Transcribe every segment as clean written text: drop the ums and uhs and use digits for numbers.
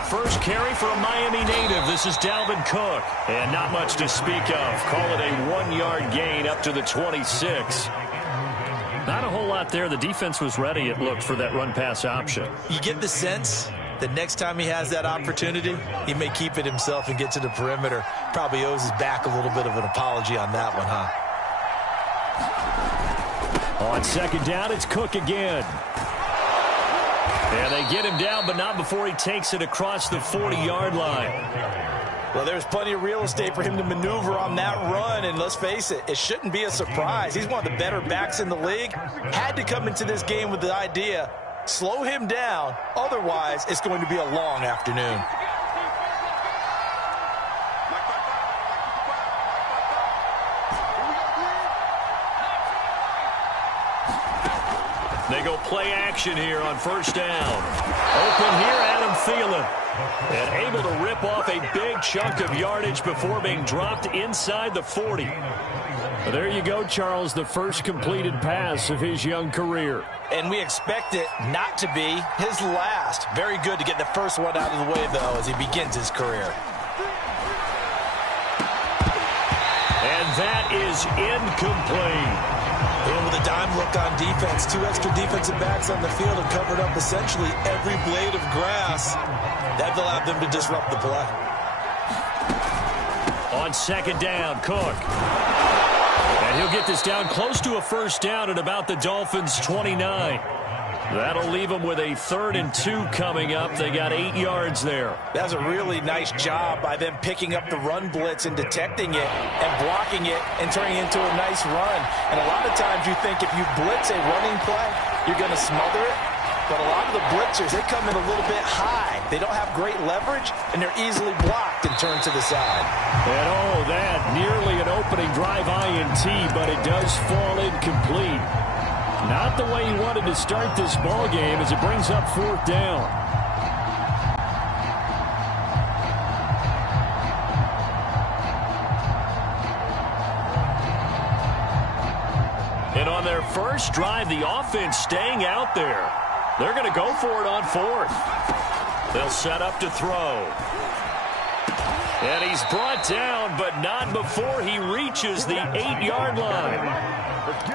The first carry for a Miami native. This is Dalvin Cook. And not much to speak of. Call it a 1-yard gain up to the 26. Not a whole lot there. The defense was ready, it looked, for that run-pass option. You get the sense that next time he has that opportunity, he may keep it himself and get to the perimeter. Probably owes his back a little bit of an apology on that one, huh? On second down, it's Cook again. And they get him down, but not before he takes it across the 40-yard line. Well, there's plenty of real estate for him to maneuver on that run, and let's face it, it shouldn't be a surprise. He's one of the better backs in the league. Had to come into this game with the idea, slow him down, otherwise it's going to be a long afternoon. They go play action here on first down. Open here, Adam Thielen. And able to rip off a big chunk of yardage before being dropped inside the 40. Well, there you go, Charles, the first completed pass of his young career. And we expect it not to be his last. Very good to get the first one out of the way, though, as he begins his career. And that is incomplete. And with a dime look on defense, 2 extra defensive backs on the field have covered up essentially every blade of grass. That allowed them to disrupt the play. On second down, Cook. And he'll get this down close to a first down at about the Dolphins' 29. That'll leave them with a 3rd and 2 coming up. They got 8 yards there. That was a really nice job by them picking up the run blitz and detecting it and blocking it and turning it into a nice run. And a lot of times you think if you blitz a running play, you're going to smother it. But a lot of the blitzers, they come in a little bit high. They don't have great leverage, and they're easily blocked and turned to the side. And oh, that nearly an opening drive INT, but it does fall incomplete. Not the way he wanted to start this ball game as it brings up 4th down. And on their first drive, the offense staying out there. They're going to go for it on 4th. They'll set up to throw. And he's brought down, but not before he reaches the 8-yard line.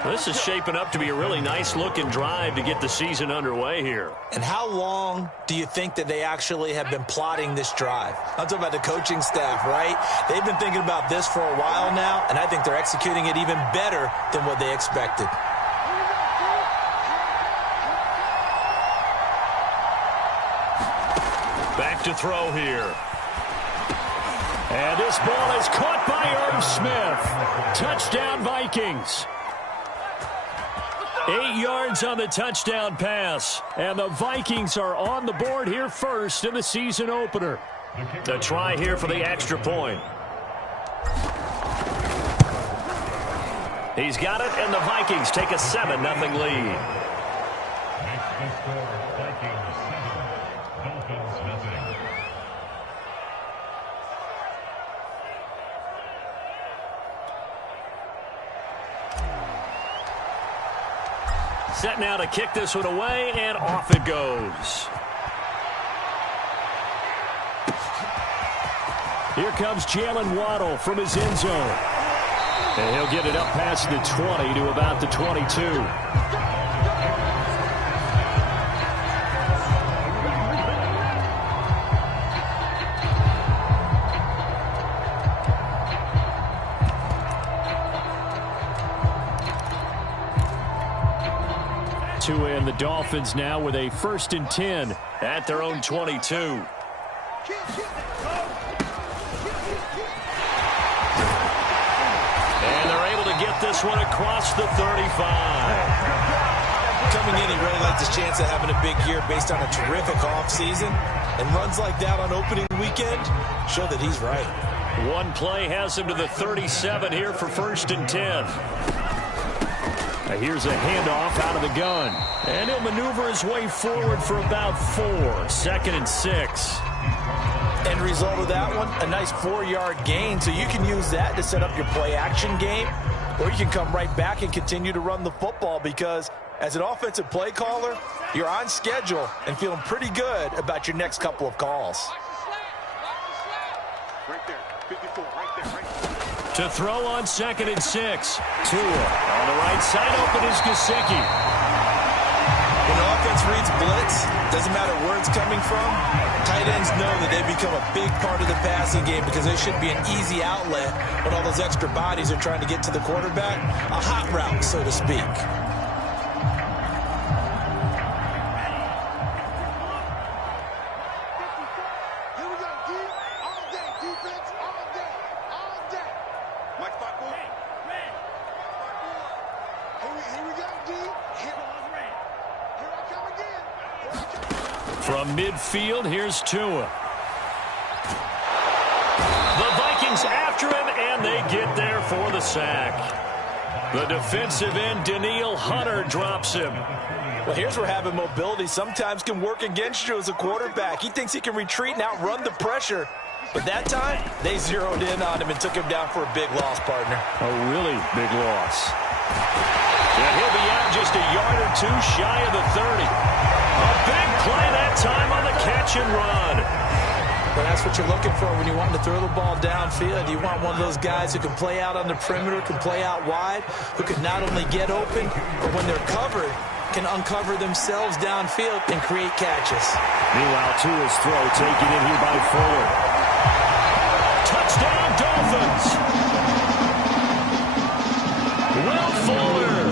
This is shaping up to be a really nice-looking drive to get the season underway here. And how long do you think that they actually have been plotting this drive? I'm talking about the coaching staff, right? They've been thinking about this for a while now, and I think they're executing it even better than what they expected. Back to throw here. And this ball is caught by Irv Smith. Touchdown, Vikings. 8 yards on the touchdown pass. And the Vikings are on the board here first in the season opener. The try here for the extra point. He's got it, and the Vikings take a 7-0 lead. Set now to kick this one away, and off it goes. Here comes Jalen Waddle from his end zone. And he'll get it up past the 20 to about the 22. And the Dolphins now with a 1st and 10 at their own 22. And they're able to get this one across the 35. Coming in, he really likes his chance of having a big year based on a terrific offseason. And runs like that on opening weekend show that he's right. One play has him to the 37 here for 1st and 10. Now here's a handoff out of the gun. And he'll maneuver his way forward for about 4. 2nd and 6. End result of that one, a nice 4-yard gain. So you can use that to set up your play action game. Or you can come right back and continue to run the football because As an offensive play caller, you're on schedule and feeling pretty good about your next couple of calls. Right there, 54, right there. To throw on 2nd and 6. Tua on the right side, open is Gesicki. When the offense reads blitz, doesn't matter where it's coming from, tight ends know that they become a big part of the passing game because they should be an easy outlet when all those extra bodies are trying to get to the quarterback. A hot route, so to speak. From midfield, here's Tua. The Vikings after him, and they get there for the sack. The defensive end, Danielle Hunter, drops him. Well, here's where having mobility sometimes can work against you as a quarterback. He thinks he can retreat and outrun the pressure. But that time, they zeroed in on him and took him down for a big loss, partner. A really big loss. And he'll be out just a yard or two shy of the 30. A big play that time on the catch and run. Well, that's what you're looking for when you want to throw the ball downfield. You want one of those guys who can play out on the perimeter, can play out wide, who can not only get open, but when they're covered, can uncover themselves downfield and create catches. Meanwhile, Tua's throw taken in here by Fuller. Touchdown, Dolphins! Will Fuller,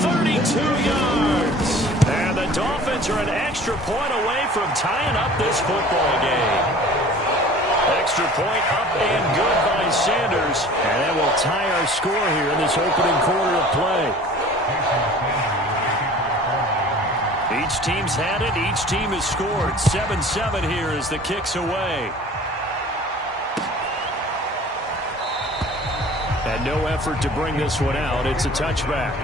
32 yards. And the Dolphins are an extra point away from tying up this football game. Extra point up and good by Sanders. And that will tie our score here in this opening quarter of play. Each team's had it. Each team has scored. 7-7 here as the kick's away. And no effort to bring this one out. It's a touchback.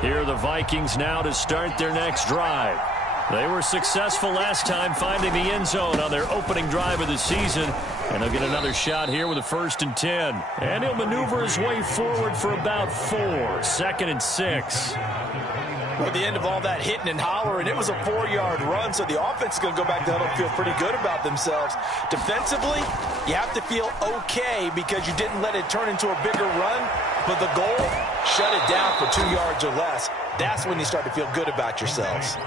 Here are the Vikings now to start their next drive. They were successful last time finding the end zone on their opening drive of the season. And they'll get another shot here with a 1st and 10. And he'll maneuver his way forward for about 4. 2nd and 6. At the end of all that hitting and hollering, it was a 4-yard run, so the offense is going to go back down and feel pretty good about themselves. Defensively, you have to feel okay because you didn't let it turn into a bigger run, but the goal, shut it down for 2 yards or less. That's when you start to feel good about yourselves.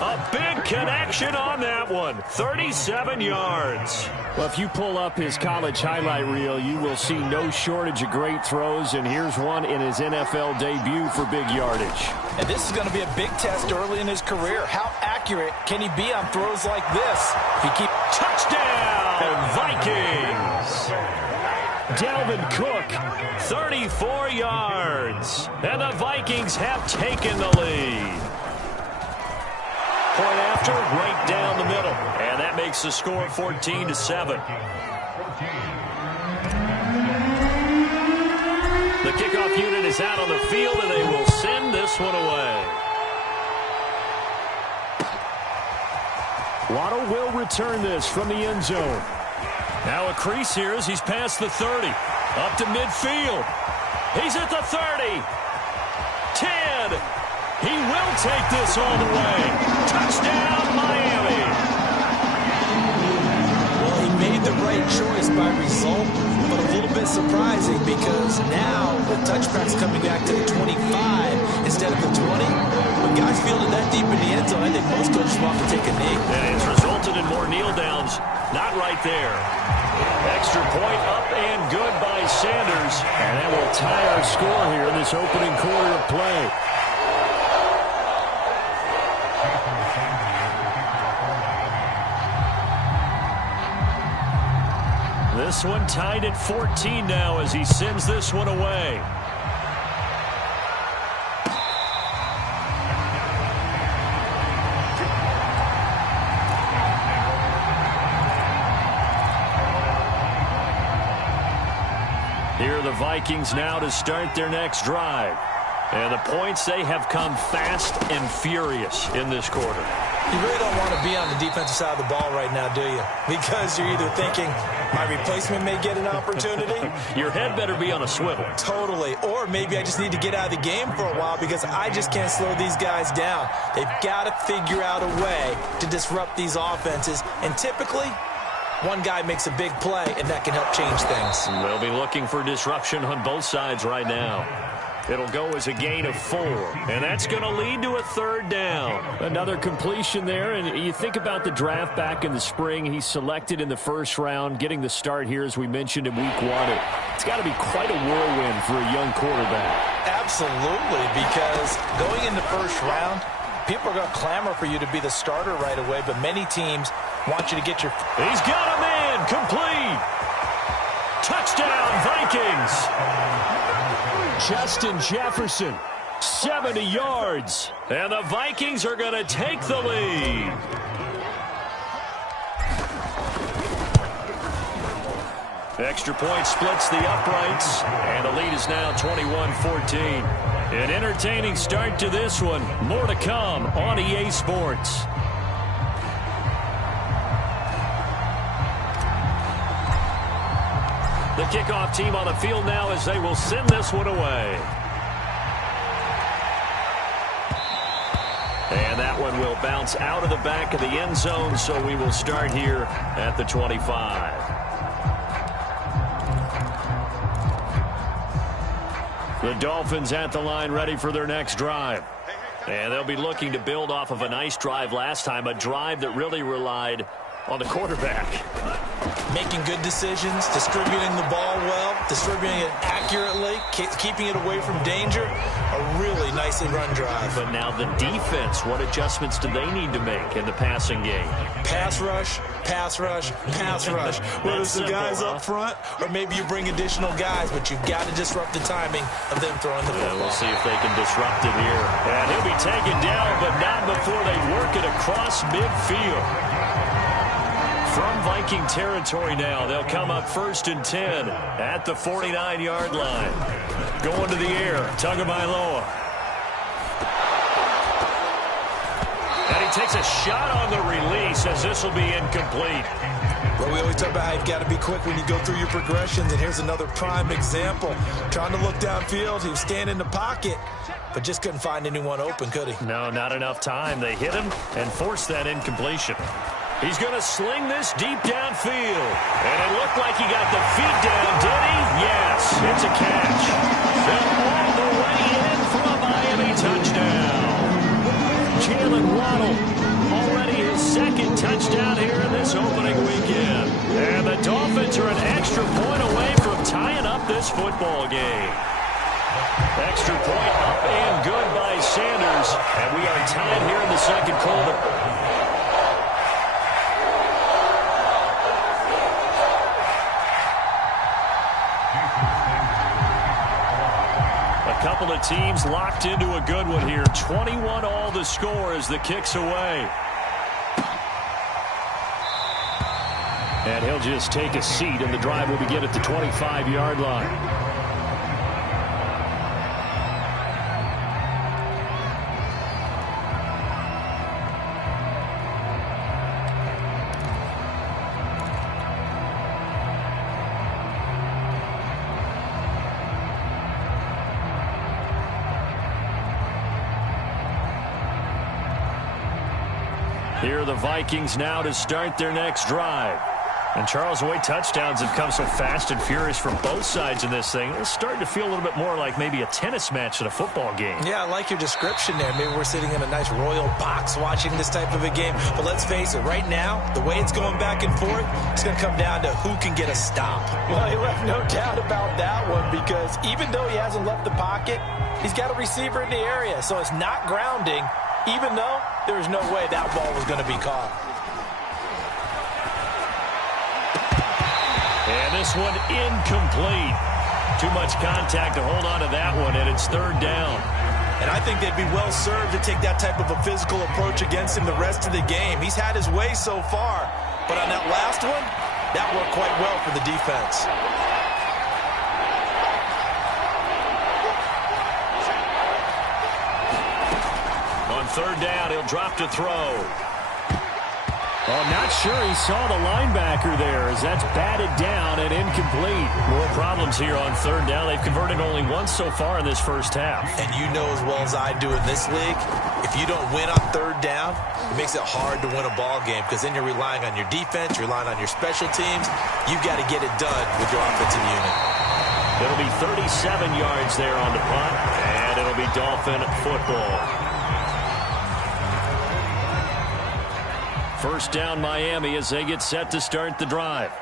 A big connection on that one. 37 yards. Well, if you pull up his college highlight reel, you will see no shortage of great throws, and here's one in his NFL debut for big yardage. And this is going to be a big test early in his career. How accurate can he be on throws like this? If he keeps touchdown, Vikings! Dalvin Cook, 34 yards. And the Vikings have taken the lead. Point after, right down the middle. And that makes the score 14-7. The kickoff unit is out on the field, and they will send this one away. Waddle will return this from the end zone. Now a crease here as he's past the 30. Up to midfield. He's at the 30. 10. He will take this all the way. Touchdown, Miami. Well, he made the right choice by result, but a little bit surprising because now the touchback's coming back to the 25 instead of the 20. When guys fielded that deep in the end zone, I think most coaches want to take a knee. And it's resulted in more kneel downs. Not right there. Extra point up and good by Sanders. And that will tie our score here in this opening quarter of play. This one tied at 14 now as he sends this one away. Here are the Vikings now to start their next drive. And the points, they have come fast and furious in this quarter. You really don't want to be on the defensive side of the ball right now, do you? Because you're either thinking, my replacement may get an opportunity. Your head better be on a swivel. Totally. Or maybe I just need to get out of the game for a while because I just can't slow these guys down. They've got to figure out a way to disrupt these offenses. And typically, one guy makes a big play, and that can help change things. They'll be looking for disruption on both sides right now. It'll go as a gain of 4, and that's going to lead to a 3rd down. Another completion there, and you think about the draft back in the spring. He's selected in the 1st round, getting the start here, as we mentioned, in week 1. It's got to be quite a whirlwind for a young quarterback. Absolutely, because going in the 1st round, people are going to clamor for you to be the starter right away, but many teams want you to get your... He's got a man, complete. Touchdown, Vikings. Justin Jefferson, 70 yards. And the Vikings are going to take the lead. Extra point splits the uprights, and the lead is now 21-14. An entertaining start to this one. More to come on EA Sports. The kickoff team on the field now as they will send this one away. And that one will bounce out of the back of the end zone, so we will start here at the 25. The Dolphins at the line ready for their next drive. And they'll be looking to build off of a nice drive last time, a drive that really relied on the quarterback. Making good decisions, distributing the ball well, distributing it accurately, keeping it away from danger. A really nicely run drive. But now the defense, what adjustments do they need to make in the passing game? Pass rush, pass rush, pass rush. Whether it's the guys up front or maybe you bring additional guys, but you've got to disrupt the timing of them throwing the football. We'll see if they can disrupt it here. And he'll be taken down, but not before they work it across midfield. From Viking territory now, they'll come up 1st and 10 at the 49-yard line. Going to the air, Tagovailoa. And he takes a shot on the release as this will be incomplete. Well, we always talk about how you've got to be quick when you go through your progressions, and here's another prime example. Trying to look downfield, he was standing in the pocket, but just couldn't find anyone open, could he? No, not enough time. They hit him and forced that incompletion. He's going to sling this deep downfield. And it looked like he got the feet down, did he? Yes, it's a catch. And all the way in for a Miami touchdown. Jalen Waddle, already his 2nd touchdown here in this opening weekend. And the Dolphins are an extra point away from tying up this football game. Extra point up and good by Sanders. And we are tied here in the 2nd quarter. Couple of teams locked into a good one here. 21 all the score as the kick's away. And he'll just take a seat, and the drive will begin at the 25-yard line. Here are the Vikings now to start their next drive. And Charles, the way touchdowns have come so fast and furious from both sides in this thing, it's starting to feel a little bit more like maybe a tennis match than a football game. Yeah, I like your description there. Maybe we're sitting in a nice royal box watching this type of a game. But let's face it, right now, the way it's going back and forth, it's going to come down to who can get a stop. Well, he left no doubt about that one, because even though he hasn't left the pocket, he's got a receiver in the area. So it's not grounding, even though there was no way that ball was going to be caught. And this one incomplete. Too much contact to hold on to that one, and it's 3rd down. And I think they'd be well served to take that type of a physical approach against him the rest of the game. He's had his way so far, but on that last one, that worked quite well for the defense. third down. He'll drop to throw. Well, I'm not sure he saw the linebacker there as that's batted down and incomplete. More problems here on third down. They've converted only once so far in this first half. And you know as well as I do in this league, if you don't win on third down, it makes it hard to win a ball game because then you're relying on your defense, you're relying on your special teams. You've got to get it done with your offensive unit. It'll be 37 yards there on the punt, and it'll be Dolphin football. First down Miami as they get set to start the drive.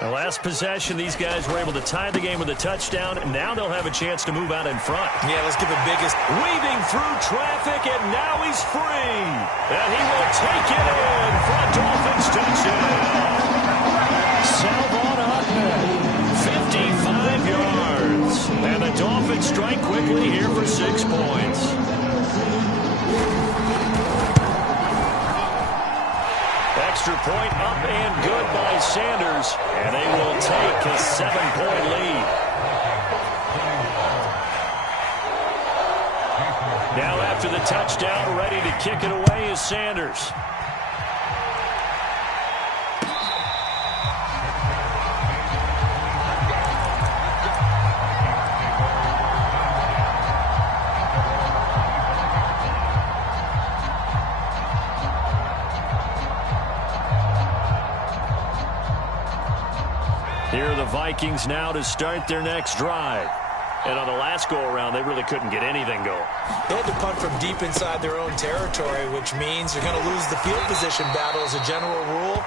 The last possession, these guys were able to tie the game with a touchdown, and now they'll have a chance to move out in front. Yeah, let's give the biggest. Weaving through traffic, and now he's free. And he will take it in for a Dolphins touchdown. Salvon Ahmed, 55 yards. And the Dolphins strike quickly here for 6 points. Extra point up and good by Sanders, and they will take a 7-point lead. Now after the touchdown, ready to kick it away is Sanders. Here are the Vikings now to start their next drive. And on the last go-around, they really couldn't get anything going. They had to punt from deep inside their own territory, which means they're going to lose the field position battle as a general rule.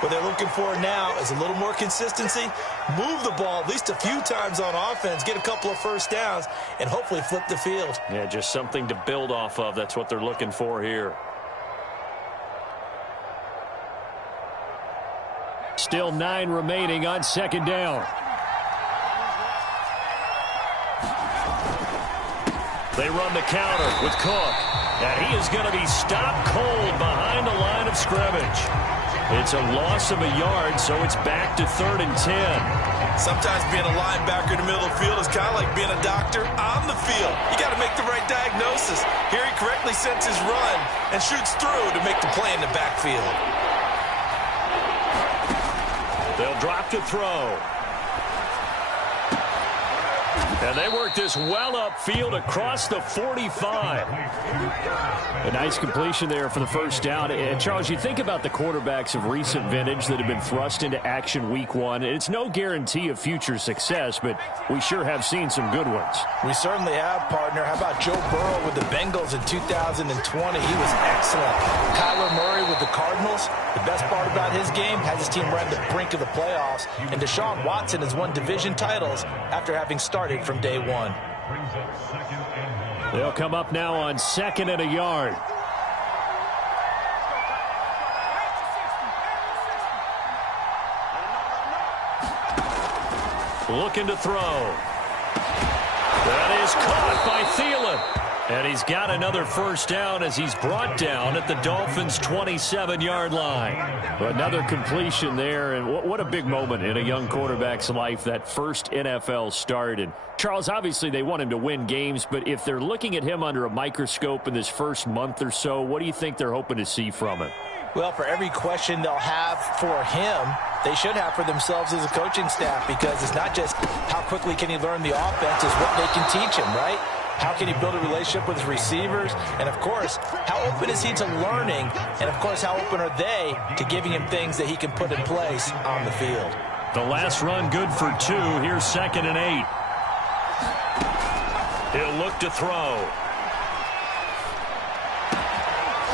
What they're looking for now is a little more consistency, move the ball at least a few times on offense, get a couple of first downs, and hopefully flip the field. Yeah, just something to build off of. That's what they're looking for here. Still 9 remaining on second down. They run the counter with Cook. And he is going to be stopped cold behind the line of scrimmage. It's a loss of a yard, so it's back to 3rd and 10. Sometimes being a linebacker in the middle of the field is kind of like being a doctor on the field. You got to make the right diagnosis. Here he correctly sets his run and shoots through to make the play in the backfield. They'll drop to throw. And they work this well upfield across the 45. A nice completion there for the first down. And Charles, you think about the quarterbacks of recent vintage that have been thrust into action week 1. It's no guarantee of future success, but we sure have seen some good ones. We certainly have, partner. How about Joe Burrow with the Bengals in 2020? He was excellent. Kyler Murray with the Cardinals. The best part about his game has his team right at the brink of the playoffs. And Deshaun Watson has won division titles after having started from day 1. They'll come up now on 2nd and a yard. Looking to throw. That is caught by Thielen. And he's got another first down as he's brought down at the Dolphins' 27-yard line. Another completion there, and what a big moment in a young quarterback's life, that first NFL start. And Charles, obviously they want him to win games, but if they're looking at him under a microscope in this first month or so, what do you think they're hoping to see from him? Well, for every question they'll have for him, they should have for themselves as a coaching staff, because it's not just how quickly can he learn the offense, it's what they can teach him, right? How can he build a relationship with his receivers? And, of course, how open is he to learning? And, of course, how open are they to giving him things that he can put in place on the field? The last run good for 2. Here's 2nd and 8. He'll look to throw.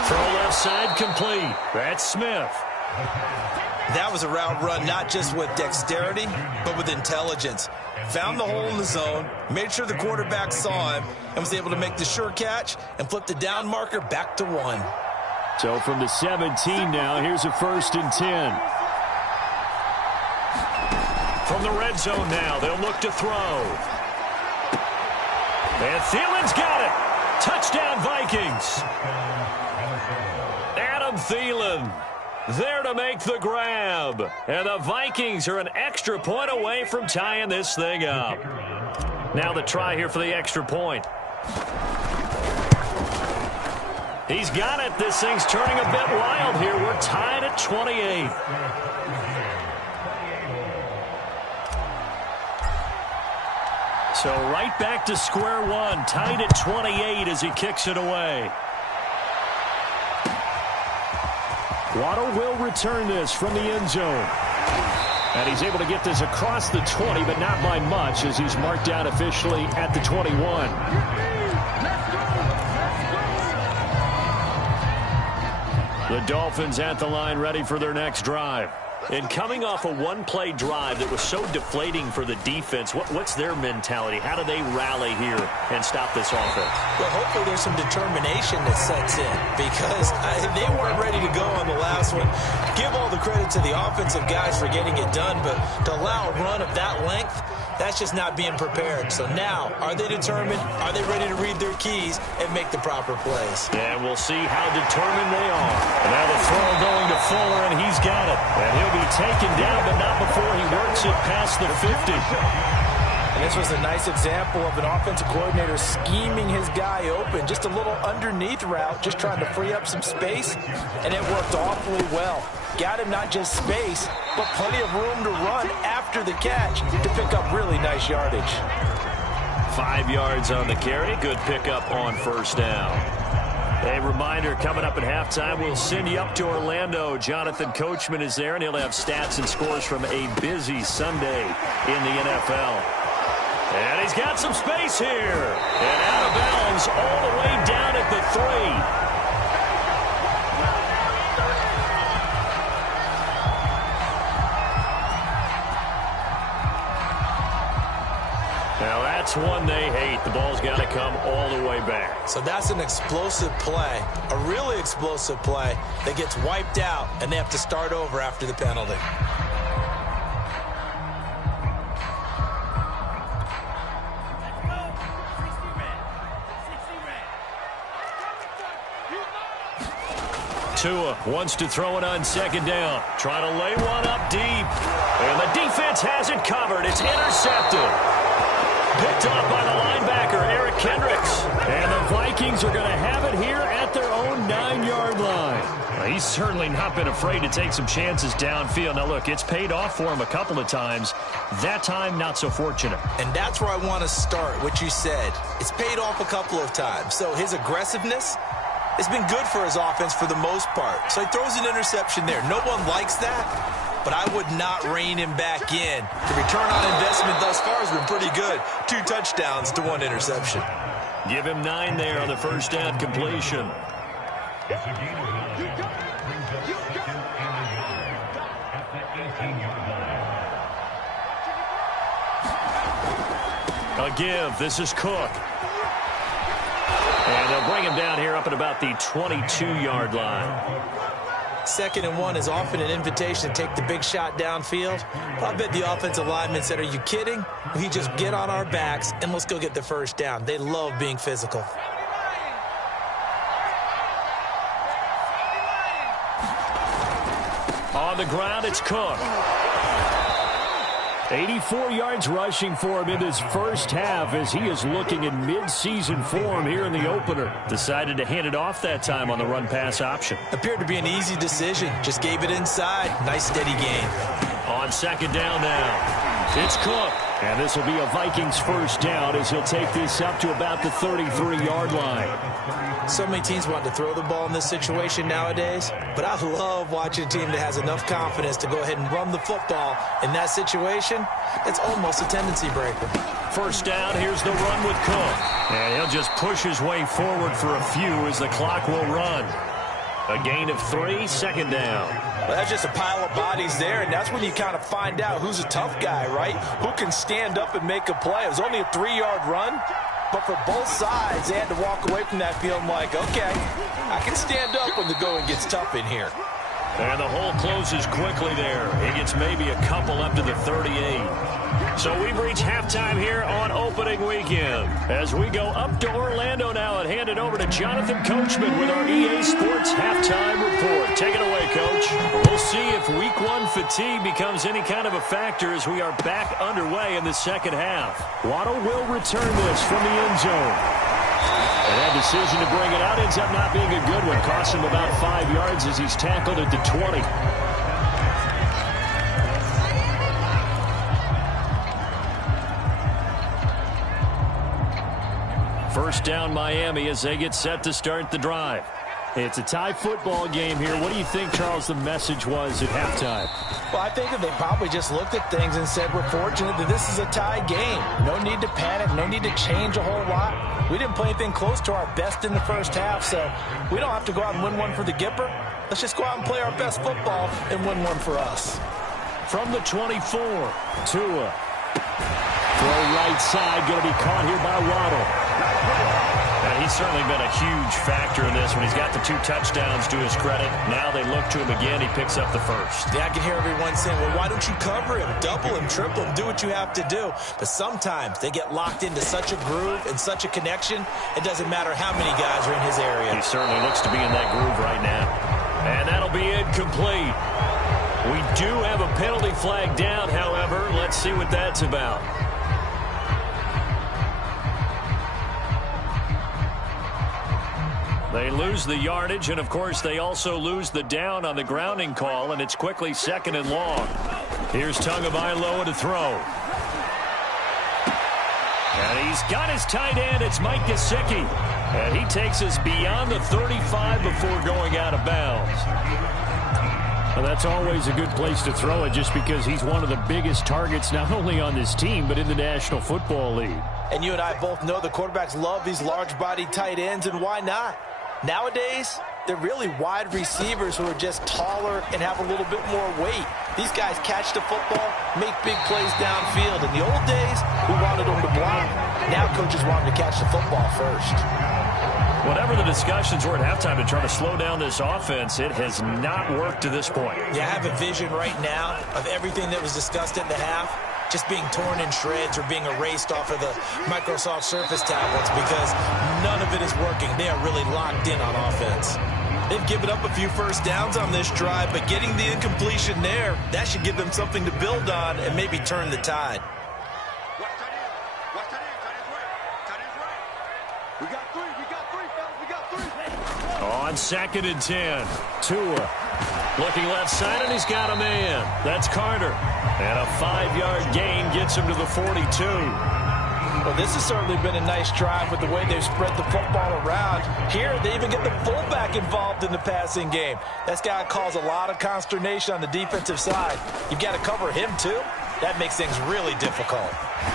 Throw left side complete. That's Smith. That was a route run not just with dexterity, but with intelligence. Found the hole in the zone, made sure the quarterback saw him, and was able to make the sure catch and flip the down marker back to 1. So from the 17 now, here's a 1st and 10. From the red zone now, they'll look to throw. And Thielen's got it. Touchdown, Vikings. Adam Thielen there to make the grab. And the Vikings are an extra point away from tying this thing up. Now the try here for the extra point. He's got it. This thing's turning a bit wild here. We're tied at 28. So right back to square one. Tied at 28 as he kicks it away. Waddle will return this from the end zone. And he's able to get this across the 20, but not by much as he's marked down officially at the 21. The Dolphins at the line ready for their next drive. And coming off a one-play drive that was so deflating for the defense, what's their mentality? How do they rally here and stop this offense? Well, hopefully there's some determination that sets in because they weren't ready to go on the last one. Give all the credit to the offensive guys for getting it done, but to allow a run of that length, that's just not being prepared. So now, are they determined? Are they ready to read their keys and make the proper plays? And we'll see how determined they are. And now the throw going to Fuller, and he's got it. And he'll be taken down, but not before he works it past the 50. And this was a nice example of an offensive coordinator scheming his guy open. Just a little underneath route, just trying to free up some space, and it worked awfully well. Got him not just space, but plenty of room to run after the catch to pick up really nice yardage. 5 yards on the carry. Good pickup on first down. A reminder, coming up at halftime, we'll send you up to Orlando. Jonathan Coachman is there, and he'll have stats and scores from a busy Sunday in the NFL. And he's got some space here. And out of bounds all the way down at the 3. Now that's one they hate. The ball's got to come all the way back. So that's an explosive play, a really explosive play that gets wiped out, and they have to start over after the penalty. Tua wants to throw it on second down. Trying to lay one up deep. And the defense has it covered. It's intercepted. Picked up by the linebacker, Eric Kendricks. And the Vikings are going to have it here at their own 9-yard line. Well, he's certainly not been afraid to take some chances downfield. Now, look, it's paid off for him a couple of times. That time, not so fortunate. And that's where I want to start, what you said. It's paid off a couple of times. So his aggressiveness, it's been good for his offense for the most part. So he throws an interception there. No one likes that, but I would not rein him back in. The return on investment thus far has been pretty good. 2 touchdowns to 1 interception. Give him 9 there on the first down completion. A give. This is Cook. And they'll bring him down here up at about the 22-yard line. 2nd and 1 is often an invitation to take the big shot downfield. I bet the offensive lineman said, are you kidding? We just get on our backs and let's go get the first down. They love being physical. On the ground, it's Cook. 84 yards rushing for him in his first half as he is looking in mid-season form here in the opener. Decided to hand it off that time on the run-pass option. Appeared to be an easy decision. Just gave it inside. Nice steady gain. On second down now, it's Cook. And this will be a Vikings first down as he'll take this up to about the 33-yard line. So many teams want to throw the ball in this situation nowadays, but I love watching a team that has enough confidence to go ahead and run the football in that situation. It's almost a tendency breaker. First down, here's the run with Cook. And he'll just push his way forward for a few as the clock will run. A gain of 3, second down. Well, that's just a pile of bodies there, and that's when you kind of find out who's a tough guy, right? Who can stand up and make a play. It was only a 3-yard run, but for both sides, they had to walk away from that feeling like, okay, I can stand up when the going gets tough in here. And the hole closes quickly there. He gets maybe a couple up to the 38. So we've reached halftime here on opening weekend. As we go up to Orlando now and hand it over to Jonathan Coachman with our EA Sports Halftime Report. Take it away, Coach. We'll see if Week 1 fatigue becomes any kind of a factor as we are back underway in the second half. Waddle will return this from the end zone. And that decision to bring it out ends up not being a good one. Costs him about 5 yards as he's tackled at the 20. First down Miami as they get set to start the drive. It's a tie football game here. What do you think, Charles, the message was at halftime? Well, I think that they probably just looked at things and said, we're fortunate that this is a tie game. No need to panic, no need to change a whole lot. We didn't play anything close to our best in the first half, so we don't have to go out and win one for the Gipper. Let's just go out and play our best football and win one for us. From the 24, Tua. Throw right side, going to be caught here by Waddle. And he's certainly been a huge factor in this when he's got the 2 touchdowns to his credit. Now they look to him again. He picks up the first. Yeah, I can hear everyone saying, well, why don't you cover him? Double him, triple him, do what you have to do. But sometimes they get locked into such a groove and such a connection, it doesn't matter how many guys are in his area. He certainly looks to be in that groove right now. And that'll be incomplete. We do have a penalty flag down, however. Let's see what that's about. They lose the yardage, and, of course, they also lose the down on the grounding call, and it's quickly 2nd and long. Here's Tagovailoa to throw. And he's got his tight end. It's Mike Gesicki. And he takes us beyond the 35 before going out of bounds. Well, that's always a good place to throw it just because he's one of the biggest targets not only on this team but in the National Football League. And you and I both know the quarterbacks love these large-bodied tight ends, and why not? Nowadays, they're really wide receivers who are just taller and have a little bit more weight. These guys catch the football, make big plays downfield. In the old days, we wanted them to block. Now coaches want them to catch the football first. Whatever the discussions were at halftime to try to slow down this offense, it has not worked to this point. Yeah, I have a vision right now of everything that was discussed at the half just being torn in shreds or being erased off of the Microsoft Surface tablets because none of it is working. They are really locked in on offense. They've given up a few first downs on this drive, but getting the incompletion there, that should give them something to build on and maybe turn the tide. On 2nd and 10, Tua looking left side, and he's got a man. That's Carter. And a 5-yard gain gets him to the 42. Well, this has certainly been a nice drive with the way they've spread the football around. Here, they even get the fullback involved in the passing game. That's got to cause a lot of consternation on the defensive side. You've got to cover him, too. That makes things really difficult.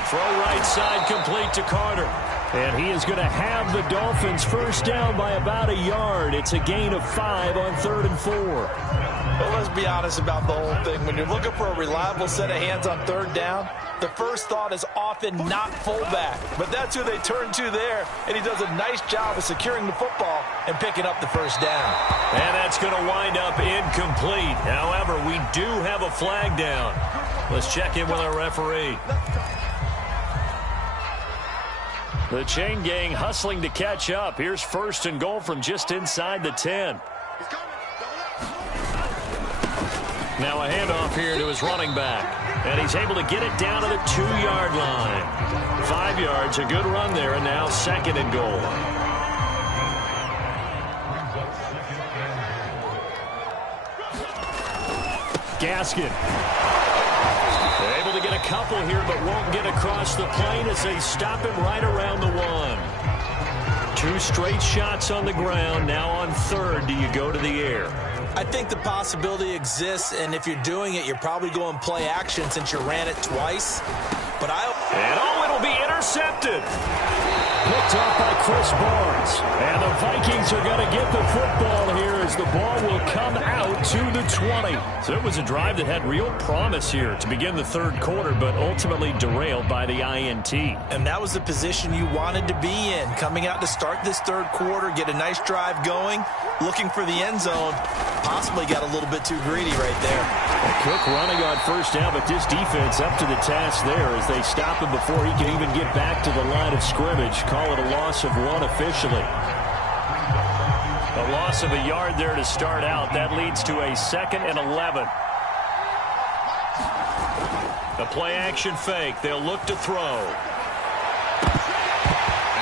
Throw right side complete to Carter. And he is going to have the Dolphins first down by about a yard. It's a gain of 5 on 3rd and 4. Well, let's be honest about the whole thing. When you're looking for a reliable set of hands on 3rd down, the first thought is often not fullback. But that's who they turn to there, and he does a nice job of securing the football and picking up the first down. And that's going to wind up incomplete. However, we do have a flag down. Let's check in with our referee. The chain gang hustling to catch up. Here's 1st and goal from just inside the 10. Now a handoff here to his running back. And he's able to get it down to the 2-yard line. 5 yards, a good run there, and now 2nd and goal. Gaskin. They're able to get a couple here, but won't get across the plane as they stop him right around the 1. 2 straight shots on the ground. Now on 3rd, do you go to the air? I think the possibility exists, and if you're doing it, you're probably going play action since you ran it twice. But it'll be intercepted. Picked off by Chris Barnes. And the Vikings are going to get the football here as the ball will come out to the 20. So it was a drive that had real promise here to begin the 3rd quarter, but ultimately derailed by the INT. And that was the position you wanted to be in. Coming out to start this 3rd quarter, get a nice drive going, looking for the end zone. Possibly got a little bit too greedy right there. Cook running on first down, but this defense up to the task there as they stop him before he can even get back to the line of scrimmage. Call it a loss of 1 officially. A loss of a yard there to start out. That leads to a 2nd and 11. The play action fake. They'll look to throw.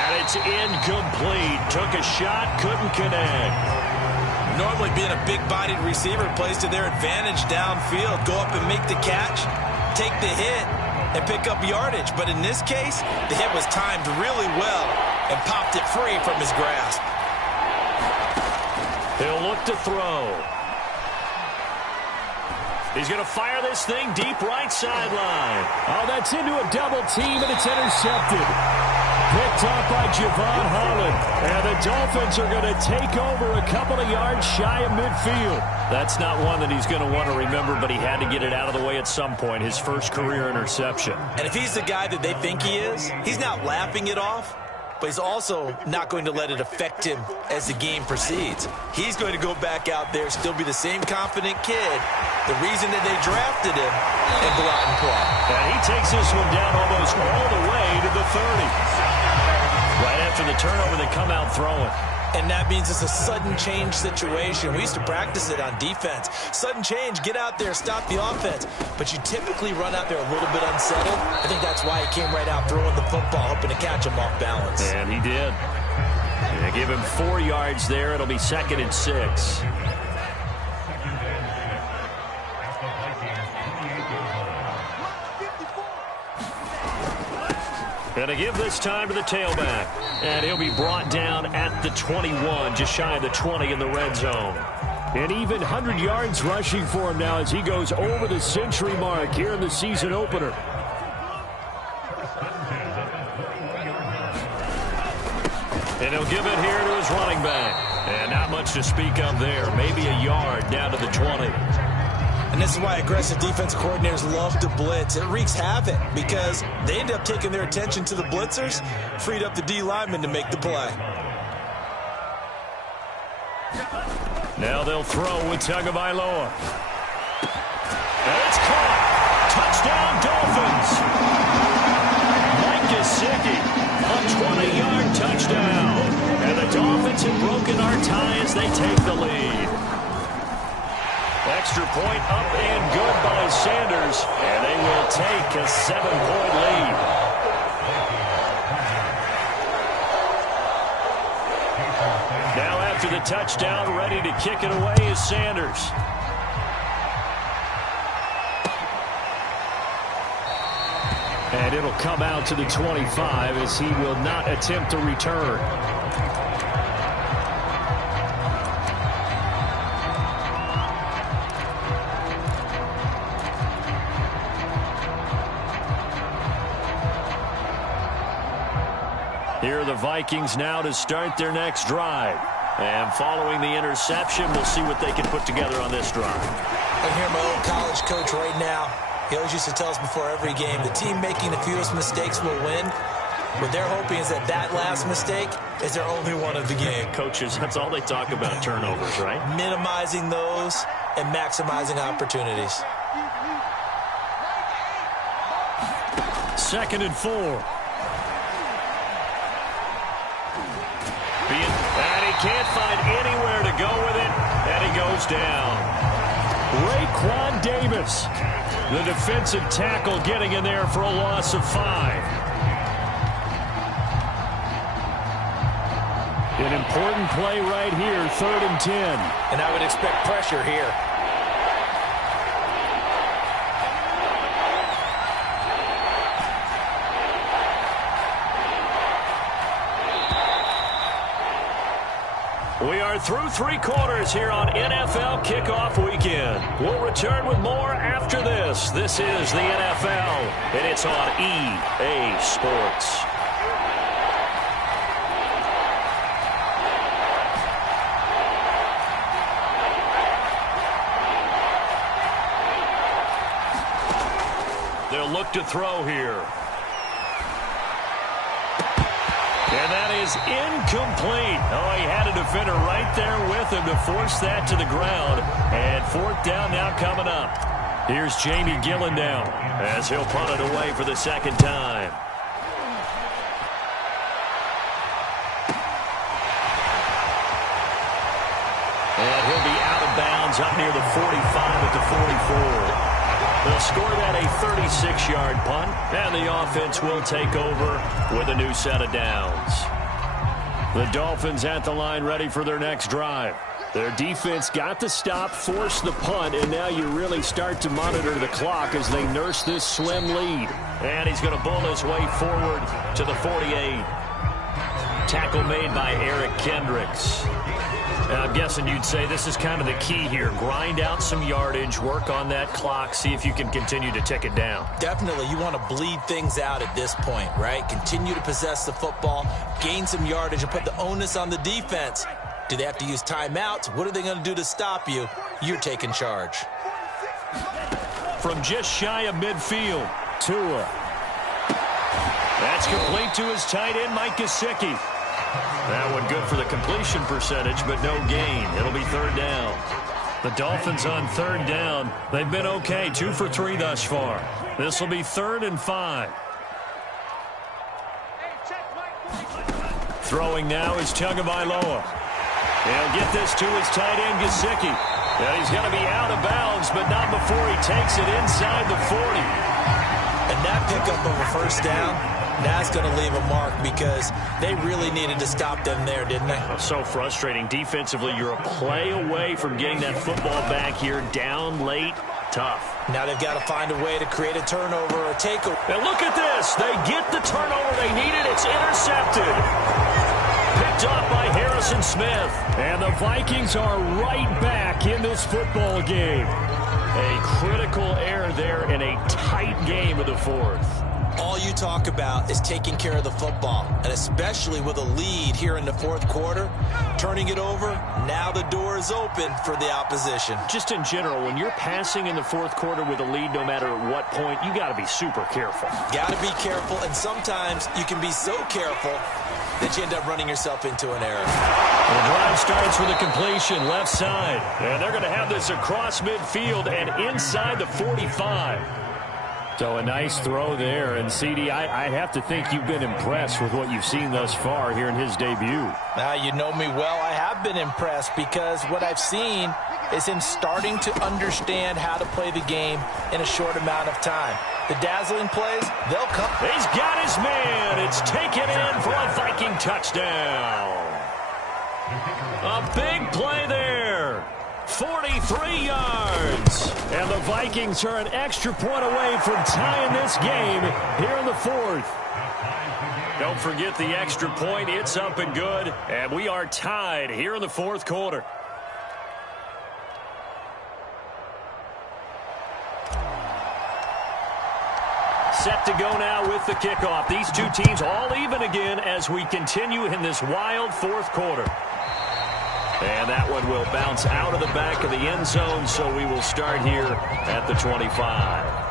And it's incomplete. Took a shot, couldn't connect. Normally being a big-bodied receiver plays to their advantage downfield. Go up and make the catch, take the hit, and pick up yardage. But in this case, the hit was timed really well and popped it free from his grasp. He'll look to throw. He's going to fire this thing deep right sideline. Oh, that's into a double team, and it's intercepted. Picked up by Javon Holland. And the Dolphins are going to take over a couple of yards shy of midfield. That's not one that he's going to want to remember, but he had to get it out of the way at some point. His first career interception. And if he's the guy that they think he is, he's not laughing it off, but he's also not going to let it affect him as the game proceeds. He's going to go back out there, still be the same confident kid, the reason that they drafted him, and go out and play. And he takes this one down almost all the way to the 30. Right after the turnover, they come out throwing. And that means it's a sudden change situation. We used to practice it on defense. Sudden change, get out there, stop the offense. But you typically run out there a little bit unsettled. I think that's why he came right out throwing the football, hoping to catch him off balance. And he did. They give him 4 yards there. It'll be 2nd and 6. Going to give this time to the tailback. And he'll be brought down at the 21, just shy of the 20 in the red zone. And even 100 yards rushing for him now as he goes over the century mark here in the season opener. And he'll give it here to his running back. And not much to speak of there. Maybe a yard down to the 20. And this is why aggressive defensive coordinators love to blitz. It wreaks havoc because they end up taking their attention to the blitzers, freed up the D lineman to make the play. Now they'll throw with Tagovailoa. And it's caught. Touchdown, Dolphins. Mike Gesicki, a 20-yard touchdown. And the Dolphins have broken our tie as they take the lead. Extra point up and good by Sanders, and they will take a 7-point lead. Now after the touchdown, ready to kick it away is Sanders. And it'll come out to the 25 as he will not attempt to return. Here are the Vikings now to start their next drive. And following the interception, we'll see what they can put together on this drive. I hear my old college coach right now. He always used to tell us before every game, the team making the fewest mistakes will win. What they're hoping is that that last mistake is their only one of the game. Coaches, that's all they talk about, turnovers, right? Minimizing those and maximizing opportunities. 2nd and 4. And he can't find anywhere to go with it, and he goes down. Raekwon Davis, the defensive tackle, getting in there for a loss of 5. An important play right here, 3rd and 10. And I would expect pressure here. We are through 3 quarters here on NFL Kickoff Weekend. We'll return with more after this. This is the NFL, and it's on EA Sports. They'll look to throw here. And that is incomplete. Oh, he had a defender right there with him to force that to the ground. And 4th down now coming up. Here's Jamie Gillen down as he'll punt it away for the 2nd time. And he'll be out of bounds up near the 45 at the 44. They'll score that a 36-yard punt, and the offense will take over with a new set of downs. The Dolphins at the line ready for their next drive. Their defense got the stop, forced the punt, and now you really start to monitor the clock as they nurse this slim lead. And he's going to bull his way forward to the 48. Tackle made by Eric Kendricks. And I'm guessing you'd say this is kind of the key here. Grind out some yardage, work on that clock, see if you can continue to tick it down. Definitely, you want to bleed things out at this point, right? Continue to possess the football, gain some yardage, and put the onus on the defense. Do they have to use timeouts? What are they going to do to stop you? You're taking charge. From just shy of midfield, Tua. That's complete to his tight end, Mike Gesicki. That one good for the completion percentage, but no gain. It'll be third down. The Dolphins on third down. They've been okay, 2 for 3 thus far. This will be 3rd and 5. Throwing now is Tagovailoa. He'll get this to his tight end, Gesicki. And he's going to be out of bounds, but not before he takes it inside the 40. And that pickup of a first down, that's going to leave a mark because they really needed to stop them there, didn't they? So frustrating. Defensively, you're a play away from getting that football back here. Down late, tough. Now they've got to find a way to create a turnover or a takeaway. And look at this. They get the turnover they needed. It's intercepted. Picked off by Harrison Smith. And the Vikings are right back in this football game. A critical error there in a tight game of the 4th. All you talk about is taking care of the football, and especially with a lead here in the 4th quarter, turning it over, now the door is open for the opposition. Just in general, when you're passing in the 4th quarter with a lead, no matter at what point, you got to be super careful. Got to be careful, and sometimes you can be so careful that you end up running yourself into an error. The drive starts with a completion left side. And they're going to have this across midfield and inside the 45. So a nice throw there. And, CD, I have to think you've been impressed with what you've seen thus far here in his debut. Now, you know me well. I have been impressed because what I've seen is him starting to understand how to play the game in a short amount of time. The dazzling plays, they'll come. He's got his man. It's taken in for a Viking touchdown. A big play there. 43 yards. And the Vikings are an extra point away from tying this game here in the 4th. Don't forget the extra point. It's up and good. And we are tied here in the 4th quarter. Set to go now with the kickoff. These two teams all even again as we continue in this wild 4th quarter. And that one will bounce out of the back of the end zone, so we will start here at the 25.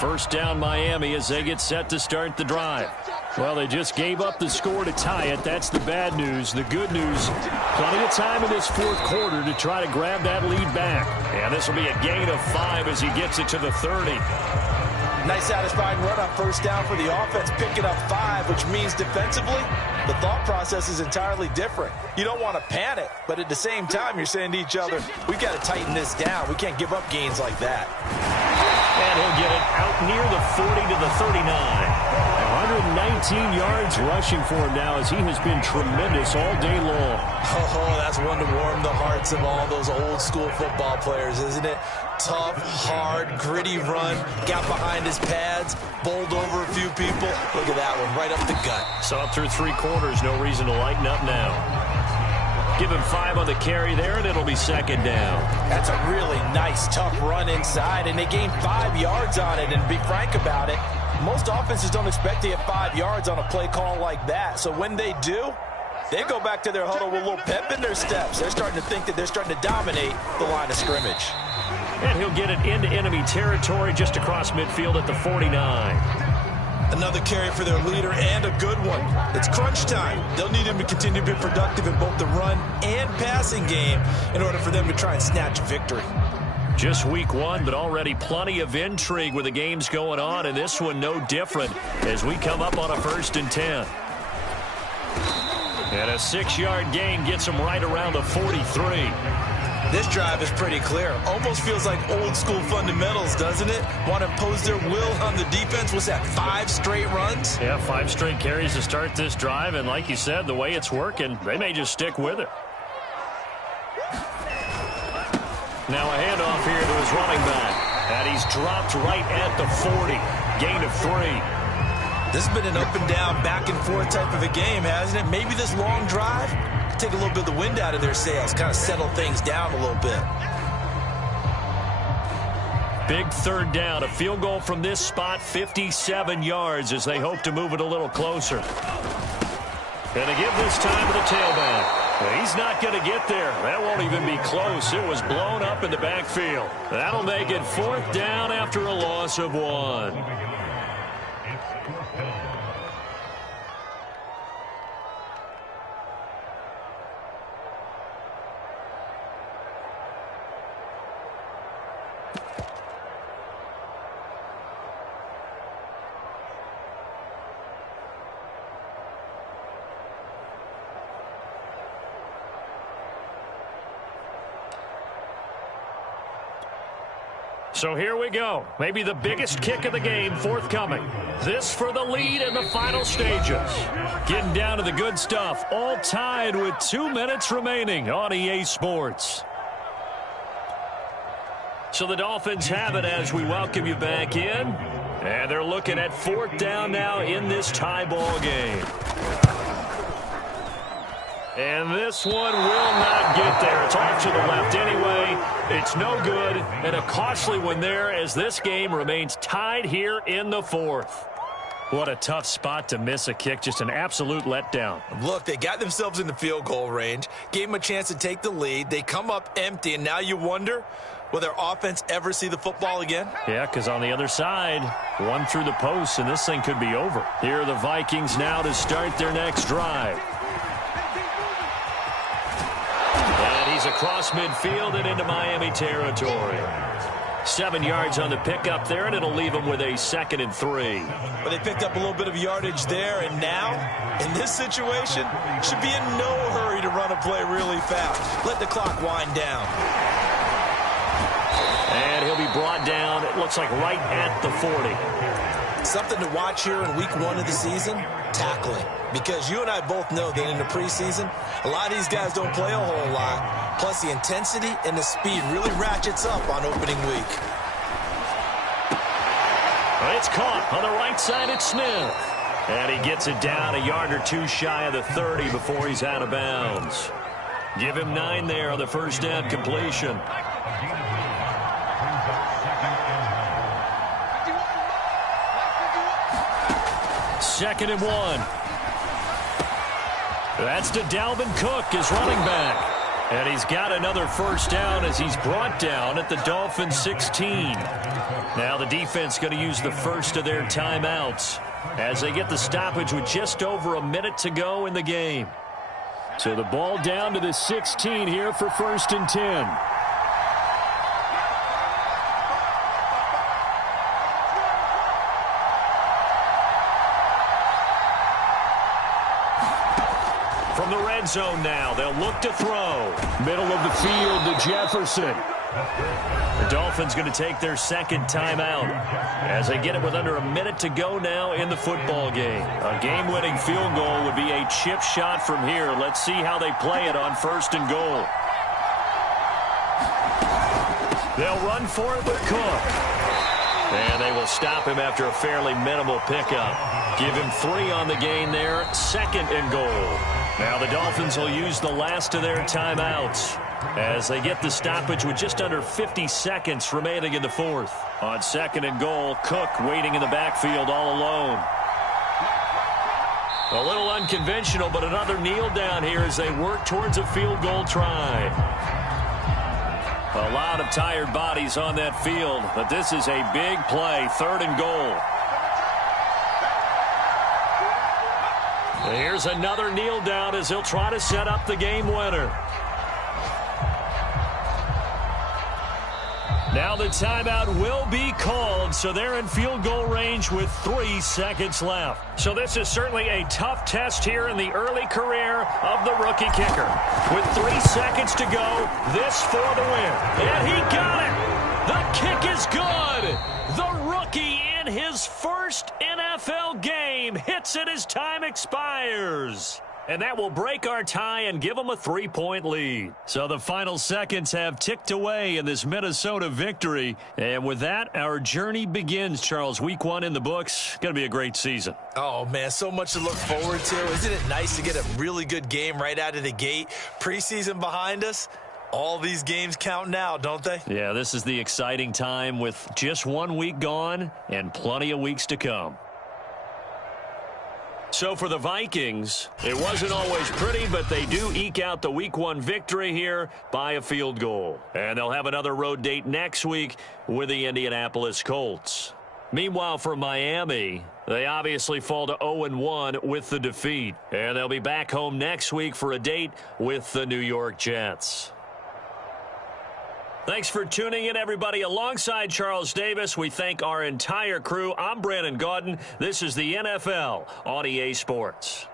First down Miami as they get set to start the drive. Well, they just gave up the score to tie it. That's the bad news. The good news, plenty of time in this 4th quarter to try to grab that lead back. And this will be a gain of 5 as he gets it to the 30. Nice satisfying run on first down for the offense, picking up 5, which means defensively, the thought process is entirely different. You don't want to panic, but at the same time, you're saying to each other, we've got to tighten this down. We can't give up gains like that. And he'll get it out near the 40 to the 39. 119 yards rushing for him now as he has been tremendous all day long. Oh, that's one to warm the hearts of all those old school football players, isn't it? Tough, hard, gritty run, got behind his pads, bowled over a few people. Look at that one, right up the gut. Saw through 3 quarters, no reason to lighten up now. Give him 5 on the carry there, and it'll be second down. That's a really nice, tough run inside, and they gained 5 yards on it. And to be frank about it, most offenses don't expect to get 5 yards on a play call like that. So when they do, they go back to their huddle with a little pep in their steps. They're starting to think that they're starting to dominate the line of scrimmage. And he'll get it into enemy territory just across midfield at the 49. Another carry for their leader and a good one. It's crunch time. They'll need him to continue to be productive in both the run and passing game in order for them to try and snatch a victory. Just week 1, but already plenty of intrigue with the games going on, and this one no different as we come up on a 1st and 10. And a 6-yard gain gets him right around the 43. This drive is pretty clear. Almost feels like old school fundamentals, doesn't it? Want to impose their will on the defense. What's that, 5 straight runs? Yeah, 5 straight carries to start this drive. And like you said, the way it's working, they may just stick with it. Now a handoff here to his running back. And he's dropped right at the 40. Gain of 3. This has been an up and down, back and forth type of a game, hasn't it? Maybe this long drive take a little bit of the wind out of their sails, kind of settle things down a little bit. Big 3rd down, a field goal from this spot, 57 yards as they hope to move it a little closer. And to give this time to the tailback. He's not going to get there. That won't even be close. It was blown up in the backfield. That'll make it 4th down after a loss of 1. So here we go. Maybe the biggest kick of the game forthcoming. This for the lead in the final stages. Getting down to the good stuff. All tied with 2 minutes remaining on EA Sports. So the Dolphins have it as we welcome you back in. And they're looking at 4th down now in this tie ball game. And this one will not get there. It's off to the left anyway. It's no good. And a costly one there as this game remains tied here in the 4th. What a tough spot to miss a kick. Just an absolute letdown. Look, they got themselves in the field goal range. Gave them a chance to take the lead. They come up empty, and now you wonder, will their offense ever see the football again? Yeah, because on the other side, one through the post, and this thing could be over. Here are the Vikings now to start their next drive. He's across midfield and into Miami territory. 7 yards on the pickup there, and it'll leave him with a 2nd and 3. But they picked up a little bit of yardage there, and now, in this situation, should be in no hurry to run a play really fast. Let the clock wind down. And he'll be brought down, it looks like right at the 40. Something to watch here in week 1 of the season, tackling. Because you and I both know that in the preseason, a lot of these guys don't play a whole lot. Plus, the intensity and the speed really ratchets up on opening week. It's caught on the right side. It's Smith. And he gets it down a yard or 2 shy of the 30 before he's out of bounds. Give him 9 there on the first down completion. Second and 1. That's to Dalvin Cook, his running back. And he's got another first down as he's brought down at the Dolphins 16. Now the defense going to use the first of their timeouts as they get the stoppage with just over a minute to go in the game. So the ball down to the 16 here for 1st and 10. From the red zone now, they'll look to throw. Middle of the field to Jefferson. The Dolphins going to take their 2nd timeout as they get it with under a minute to go now in the football game. A game-winning field goal would be a chip shot from here. Let's see how they play it on 1st and goal. They'll run for it with Cook. And they will stop him after a fairly minimal pickup. Give him 3 on the gain there. 2nd and goal. Now the Dolphins will use the last of their timeouts as they get the stoppage with just under 50 seconds remaining in the 4th. On 2nd and goal, Cook waiting in the backfield all alone. A little unconventional, but another kneel down here as they work towards a field goal try. A lot of tired bodies on that field, but this is a big play, 3rd and goal. Here's another kneel down as he'll try to set up the game winner. Now the timeout will be called, so they're in field goal range with 3 seconds left. So this is certainly a tough test here in the early career of the rookie kicker. With 3 seconds to go, this for the win. And he got it! The kick is good! The rookie in his first NFL game hits it as time expires. And that will break our tie and give them a 3-point lead. So the final seconds have ticked away in this Minnesota victory. And with that, our journey begins, Charles. Week 1 in the books. Going to be a great season. Oh, man, so much to look forward to. Isn't it nice to get a really good game right out of the gate? Preseason behind us. All these games count now, don't they? Yeah, this is the exciting time with just 1 week gone and plenty of weeks to come. So for the Vikings, it wasn't always pretty, but they do eke out the Week 1 victory here by a field goal. And they'll have another road date next week with the Indianapolis Colts. Meanwhile, for Miami, they obviously fall to 0-1 with the defeat. And they'll be back home next week for a date with the New York Jets. Thanks for tuning in, everybody. Alongside Charles Davis, we thank our entire crew. I'm Brandon Gaudin. This is the NFL on EA Sports.